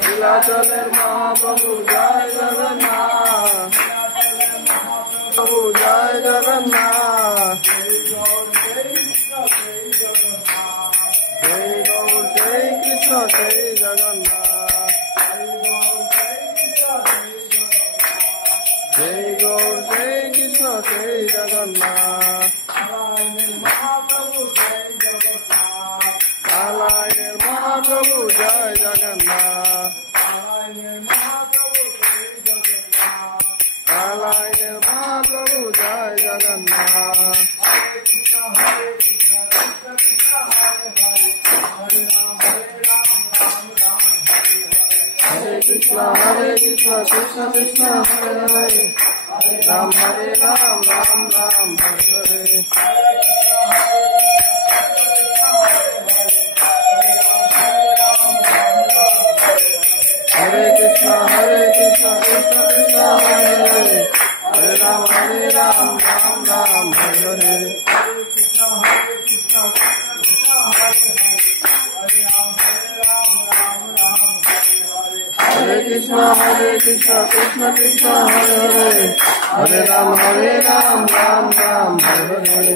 নীলাচলের মহাপ্রভু জয় জগন্নাথ, প্রভু জয় জগন্নাথ, জয় গৌর জয় কৃষ্ণ জয় জগন্নাথ, জয় গৌর জয় কৃষ্ণ জয় জগন্নাথ, নারায়ণের মহাপ্রভু জয় জগন্নাথ, নারায়ণের মহাপ্রভু জয় জগন্নাথ, হরে কৃষ্ণ কৃষ্ণ কৃষ্ণ হরে হরে, রাম হরে রাম রাম রাম হরে হরে, हरे कृष्ण कृष्ण कृष्ण हरे हरे, हरे राम राम राम हरे हरे, हरे कृष्ण कृष्ण कृष्ण हरे हरे, हरे राम राम राम हरे हरे,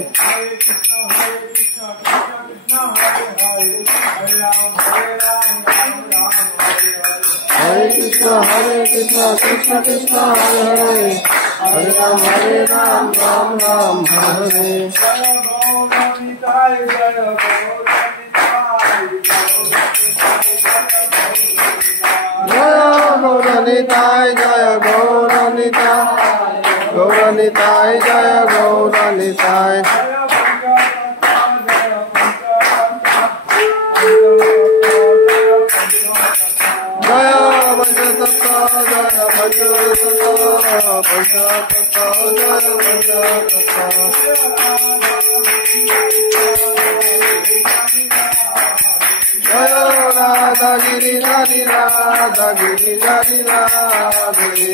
हरे कृष्ण कृष्ण कृष्ण हरे हरे, हरे राम राम राम हरे हरे, जय गौरनिताय जय गौरनिताय, गौरनिताय जय गौरनिताय, जय पंचतत्व जय पंचतत्व, पंचतत्व जय पंचतत्व, जय राधा गिरिधारी राधा गिरिधारी राधे,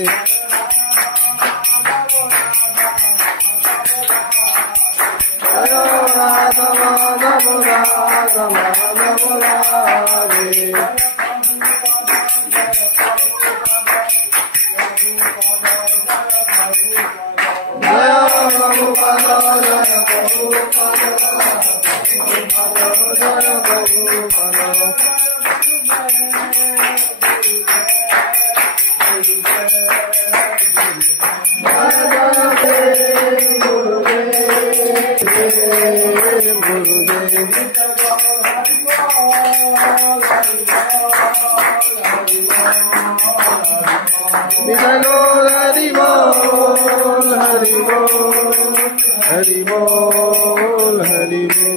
जय राधा माधव राधा माधव राधे, जय प्रभुपाद जय प्रभुपाद, जय प्रभुपाद, हरि बोल हरि बोल हरि बोल हरि बोल।